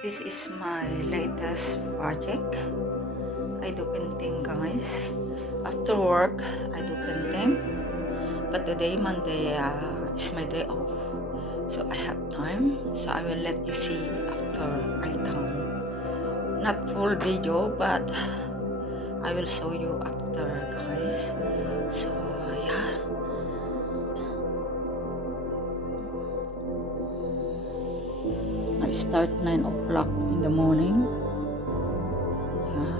This is my latest project. I do painting, guys. After work, I do painting. But today, Monday, is my day off. So I have time. So I will let you see after I done. Not full video, but I will show you after, guys. So yeah. I start 9 o'clock in the morning. Yeah.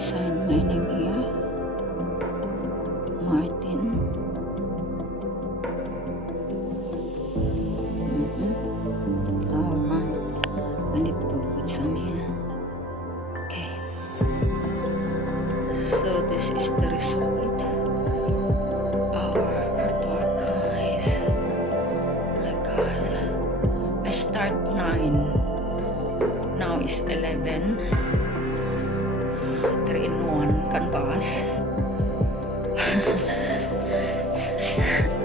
Sign my name here, Martin. Alright, I need to put some here. Okay, so this is the result. Our artwork, guys. Oh my God, I start 9. Now it's 11. 3-in-1 canvas.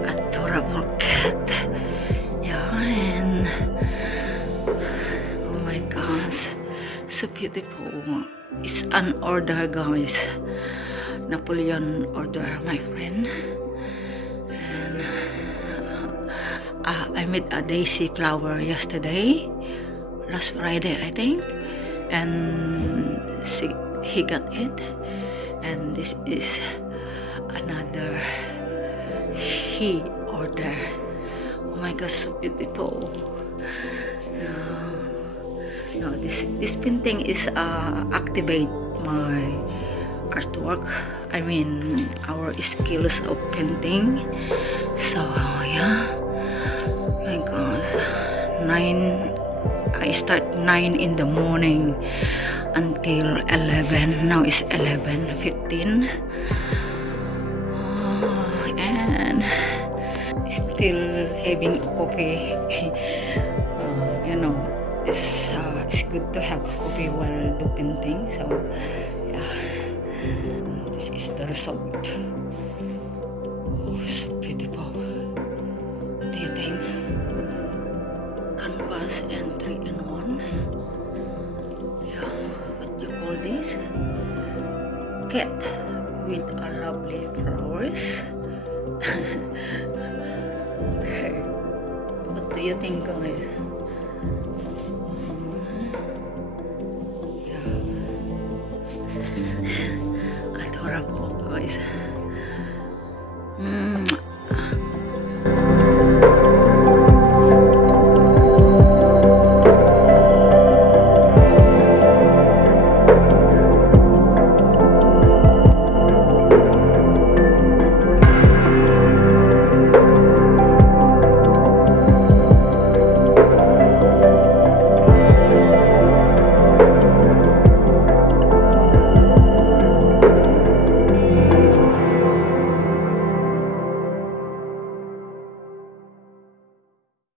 Adorable cat. Yeah, and oh my gosh, so beautiful. It's an order, guys. Napoleon order, my friend. And I made a daisy flower yesterday, last Friday, I think, and he got it, and this is another he order. Oh my God, so beautiful. No, this painting is activate my artwork. I mean our skills of painting. So yeah, my God, 9. I start 9 in the morning until 11. Now it's 11:15. And still having coffee. You know, it's good to have coffee while do painting. So yeah, this is the result. Oh, so beautiful. What do you think? Canvas and 3-in-1. Yeah, what you call this? Cat with a lovely flowers. Okay, what do you think, guys? Yeah, adorable, guys.